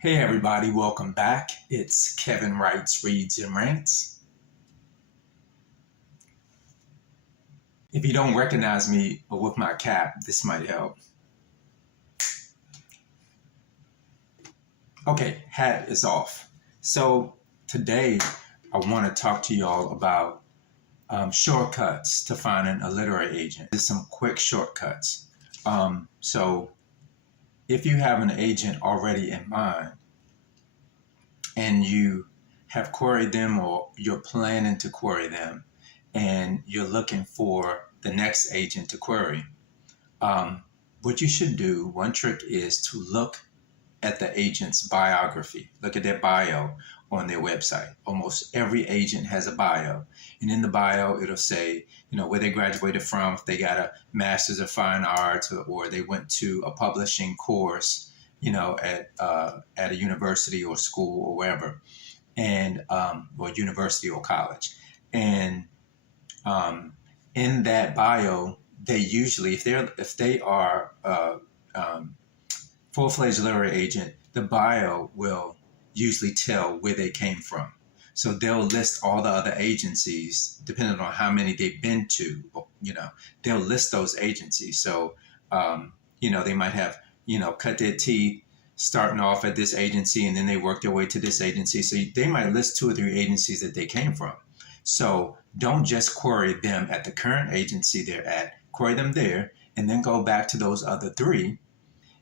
Hey everybody, welcome back. It's Kevin Wrights, Reads and Rants. If you don't recognize me with my cap, this might help. Okay, hat is off. So today I want to talk to y'all about shortcuts to finding a literary agent. Just some quick shortcuts. So if you have an agent already in mind and you have queried them or you're planning to query them, and you're looking for the next agent to query, what you should do, one trick is to look at the agent's biography. Look at their bio on their website. Almost every agent has a bio. And in the bio, it'll say, where they graduated from, if they got a master's of fine arts or they went to a publishing course, at a university or school or wherever, and or university or college. And in that bio, they usually, if they are full-fledged literary agent, the bio will usually tell where they came from. So they'll list all the other agencies, depending on how many they've been to. They'll list those agencies. So they might have cut their teeth starting off at this agency, and then they work their way to this agency. So they might list 2 or 3 agencies that they came from. So don't just query them at the current agency they're at, query them there, and then go back to those other 3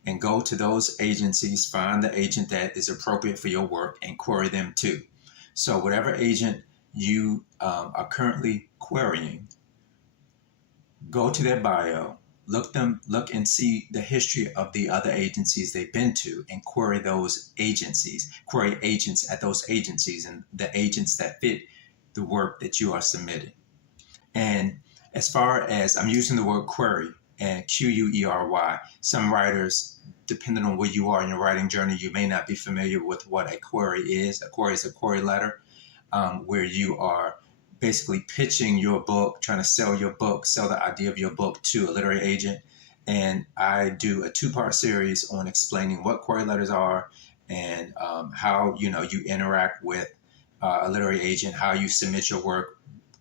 and go to those agencies, find the agent that is appropriate for your work and query them too. So whatever agent you are currently querying, go to their bio, look and see the history of the other agencies they've been to and query those agencies, query agents at those agencies and the agents that fit the work that you are submitting. And as far as, I'm using the word query and Query, some writers, depending on where you are in your writing journey, you may not be familiar with what a query is. A query is a query letter, where you are basically pitching your book, trying to sell your book, sell the idea of your book to a literary agent. And I do a 2-part series on explaining what query letters are and how you interact with a literary agent, how you submit your work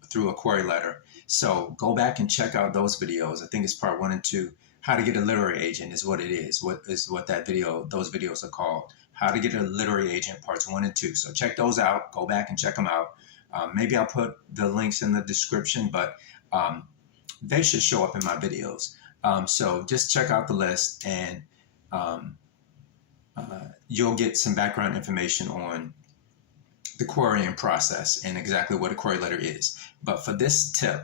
through a query letter. So go back and check out those videos. I think it's part 1 and 2. How to get a literary agent is what it is. Those videos are called. How to get a literary agent, parts 1 and 2. So check those out. Go back and check them out. Maybe I'll put the links in the description, but they should show up in my videos. So just check out the list, and you'll get some background information on the querying process and exactly what a query letter is. But for this tip,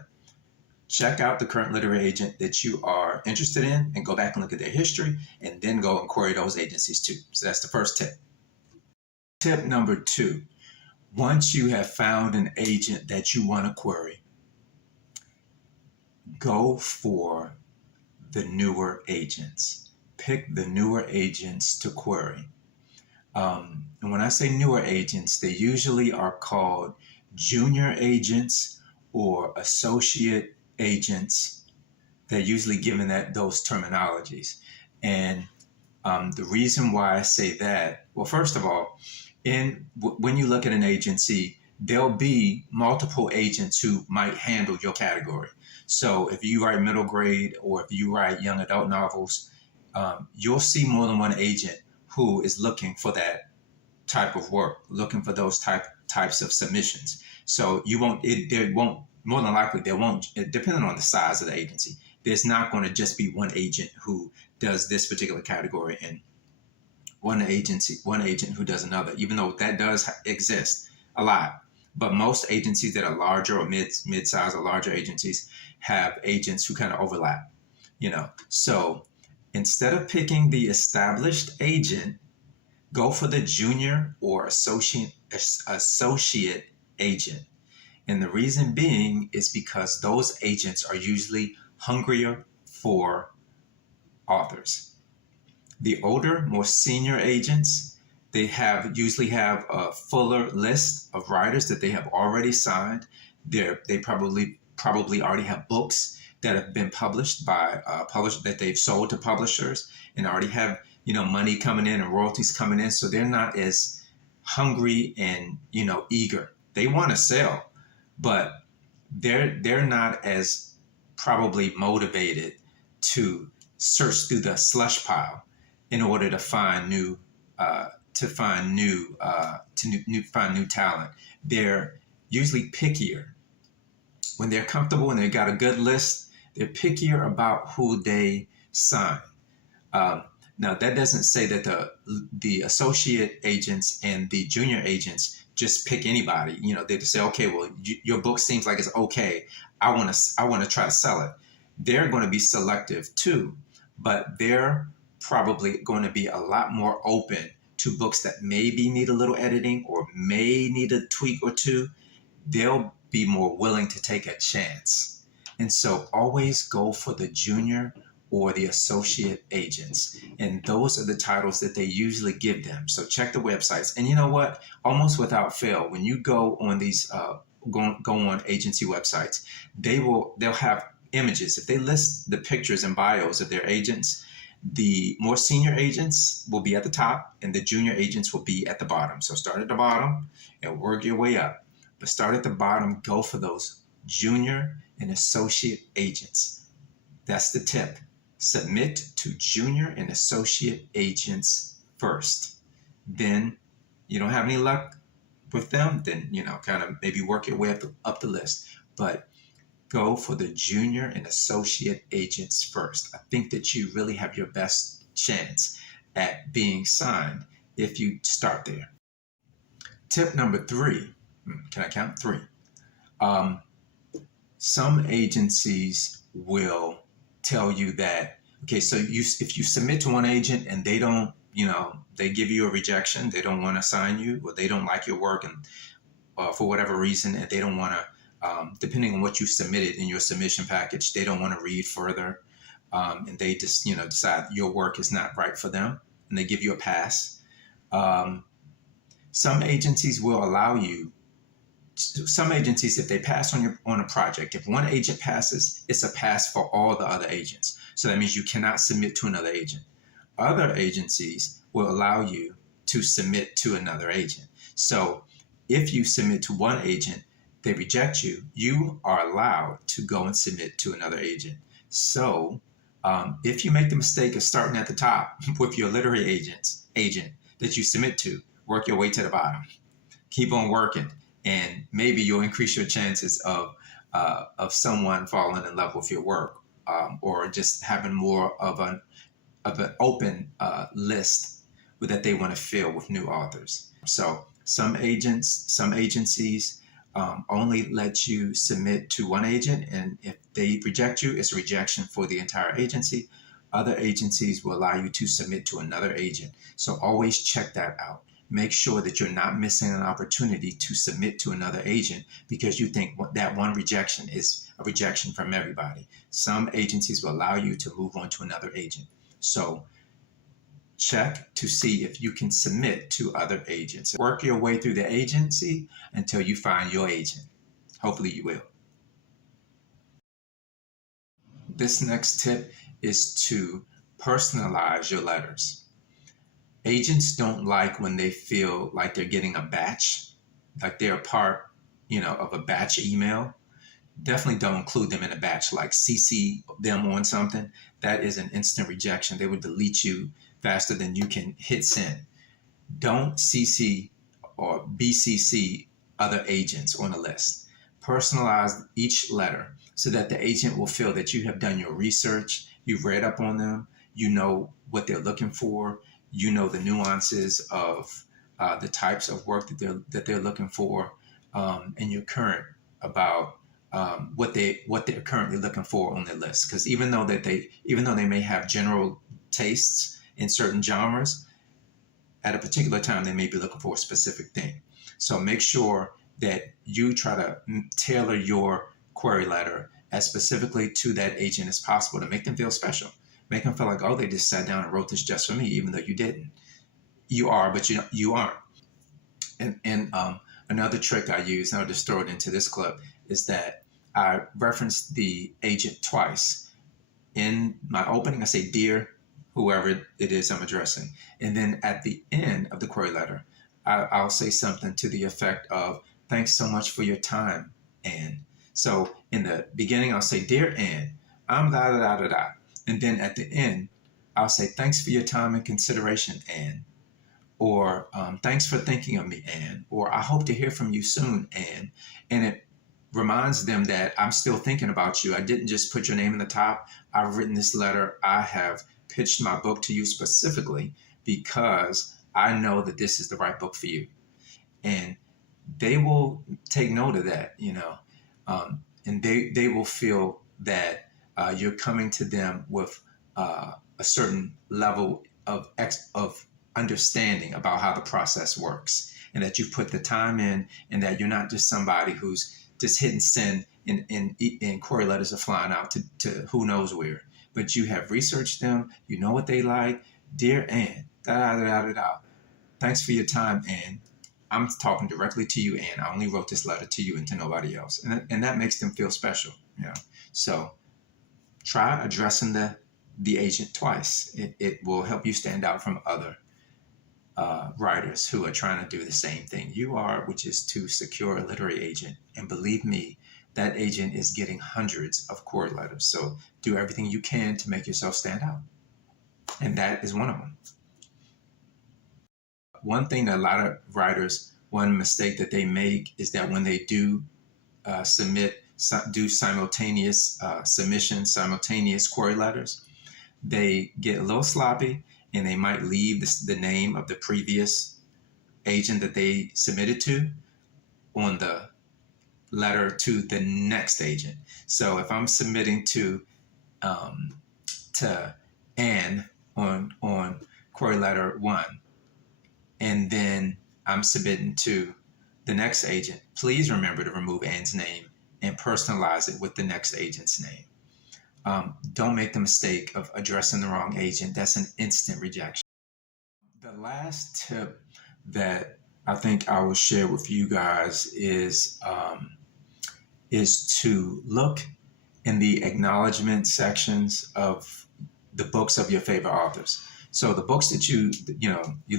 check out the current literary agent that you are interested in and go back and look at their history, and then go and query those agencies too. So that's the first tip. Tip number 2, once you have found an agent that you want to query, go for the newer agents. Pick the newer agents to query. And when I say newer agents, they usually are called junior agents or associate agents. They're usually given those terminologies. And the reason why I say that, well, first of all, when you look at an agency, there'll be multiple agents who might handle your category. So if you write middle grade or if you write young adult novels, you'll see more than one agent who is looking for that type of work, looking for those types of submissions. So more than likely, depending on the size of the agency, there's not going to just be one agent who does this particular category and one agent who does another, even though that does exist a lot. But most agencies that are larger or mid-size or larger agencies have agents who kind of overlap, So instead of picking the established agent, go for the junior or associate agent. And the reason being is because those agents are usually hungrier for authors. The older, more senior agents, they usually have a fuller list of writers that they have already signed. They probably already have books that have been published by that they've sold to publishers, and already have money coming in and royalties coming in. So they're not as hungry and, eager. They want to sell, but they're not as probably motivated to search through the slush pile in order to find new find new talent. They're usually pickier when they're comfortable and they got a good list. They're pickier about who they sign. Now that doesn't say that the associate agents and the junior agents just pick anybody. They just say, okay, well, your book seems like it's okay. I want to try to sell it. They're going to be selective too, but they're probably going to be a lot more open to books that maybe need a little editing or may need a tweak or two. They'll be more willing to take a chance. And so always go for the junior or the associate agents. And those are the titles that they usually give them. So check the websites. And you know what? Almost without fail, when you go on these, go on agency websites, they'll have images. If they list the pictures and bios of their agents, the more senior agents will be at the top and the junior agents will be at the bottom. So start at the bottom and work your way up. But start at the bottom, go for those junior and associate agents. That's the tip. Submit to junior and associate agents first. Then you don't have any luck with them, then, kind of maybe work your way up the list. But go for the junior and associate agents first. I think that you really have your best chance at being signed if you start there. Tip number 3. Can I count? 3. Some agencies will tell you that, okay, so if you submit to one agent and they don't, they give you a rejection, they don't want to sign you, or they don't like your work and for whatever reason, and they don't want to, depending on what you submitted in your submission package, they don't want to read further, and they just, decide your work is not right for them, and they give you a pass. Some agencies will allow you. Some agencies, if they pass on a project, if one agent passes, it's a pass for all the other agents. So that means you cannot submit to another agent. Other agencies will allow you to submit to another agent. So if you submit to one agent, they reject you, you are allowed to go and submit to another agent. So if you make the mistake of starting at the top with your literary agent that you submit to, work your way to the bottom. Keep on working. And maybe you'll increase your chances of someone falling in love with your work, or just having more of an open list that they want to fill with new authors. So some agencies only let you submit to one agent, and if they reject you, it's a rejection for the entire agency. Other agencies will allow you to submit to another agent. So always check that out. Make sure that you're not missing an opportunity to submit to another agent because you think that one rejection is a rejection from everybody. Some agencies will allow you to move on to another agent. So check to see if you can submit to other agents. Work your way through the agency until you find your agent. Hopefully you will. This next tip is to personalize your letters. Agents don't like when they feel like they're getting a batch, like they're a part, of a batch email. Definitely don't include them in a batch, like CC them on something. That is an instant rejection. They would delete you faster than you can hit send. Don't CC or BCC other agents on a list. Personalize each letter so that the agent will feel that you have done your research, you've read up on them, you know what they're looking for, you know the nuances of the types of work that they're looking for, and you're current about what they're currently looking for on their list. Because even though they may have general tastes in certain genres, at a particular time they may be looking for a specific thing. So make sure that you try to tailor your query letter as specifically to that agent as possible to make them feel special. Make them feel like, oh, they just sat down and wrote this just for me, even though you didn't. You are, but you aren't. And another trick I use, and I'll just throw it into this clip, is that I reference the agent twice. In my opening, I say, dear whoever it is I'm addressing. And then at the end of the query letter, I'll say something to the effect of, thanks so much for your time, Anne. So in the beginning, I'll say, Dear Anne, I'm da da da da da. And then at the end, I'll say, thanks for your time and consideration, Anne. Or thanks for thinking of me, Anne. Or I hope to hear from you soon, Anne. And it reminds them that I'm still thinking about you. I didn't just put your name in the top. I've written this letter. I have pitched my book to you specifically because I know that this is the right book for you. And they will take note of that, and they will feel that you're coming to them with a certain level of understanding about how the process works, and that you put the time in, and that you're not just somebody who's just hitting send and query letters are flying out to who knows where, but you have researched them, you know what they like. Dear Anne, da da da da da. Thanks for your time, Anne. I'm talking directly to you, Anne. I only wrote this letter to you and to nobody else. And that makes them feel special, So try addressing the agent twice. It will help you stand out from other writers who are trying to do the same thing you are, which is to secure a literary agent. And believe me, that agent is getting hundreds of query letters. So do everything you can to make yourself stand out. And that is one of them. One thing that a lot of writers, one mistake that they make is that when they do do simultaneous submissions, simultaneous query letters, they get a little sloppy and they might leave the name of the previous agent that they submitted to on the letter to the next agent. So if I'm submitting to Anne on query letter 1, and then I'm submitting to the next agent, please remember to remove Anne's name and personalize it with the next agent's name. Don't make the mistake of addressing the wrong agent. That's an instant rejection. The last tip that I think I will share with you guys is to look in the acknowledgement sections of the books of your favorite authors. So the books that you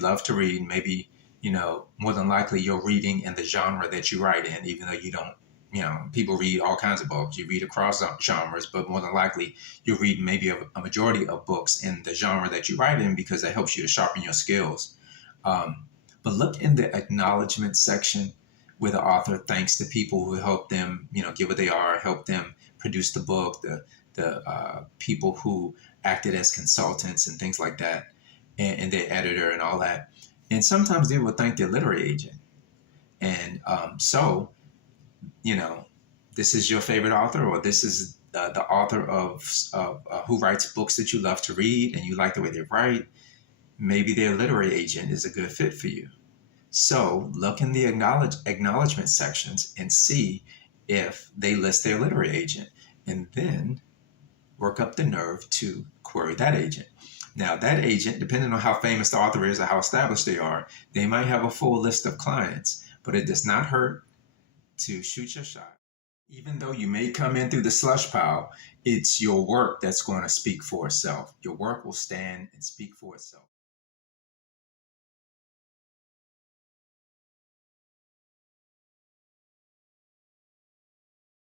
love to read, maybe, more than likely you're reading in the genre that you write in, even though you don't, people read all kinds of books. You read across genres, but more than likely you read maybe a majority of books in the genre that you write in because that helps you to sharpen your skills. But look in the acknowledgement section where the author thanks the people who helped them, give what they are, help them produce the book, the people who acted as consultants and things like that, and their editor and all that. And sometimes they will thank their literary agent. And so, this is your favorite author, or this is the author of who writes books that you love to read and you like the way they write. Maybe their literary agent is a good fit for you. So look in the acknowledgement sections and see if they list their literary agent, and then work up the nerve to query that agent. Now, that agent, depending on how famous the author is or how established they are, they might have a full list of clients, but it does not hurt to shoot your shot. Even though you may come in through the slush pile, it's your work that's going to speak for itself. Your work will stand and speak for itself.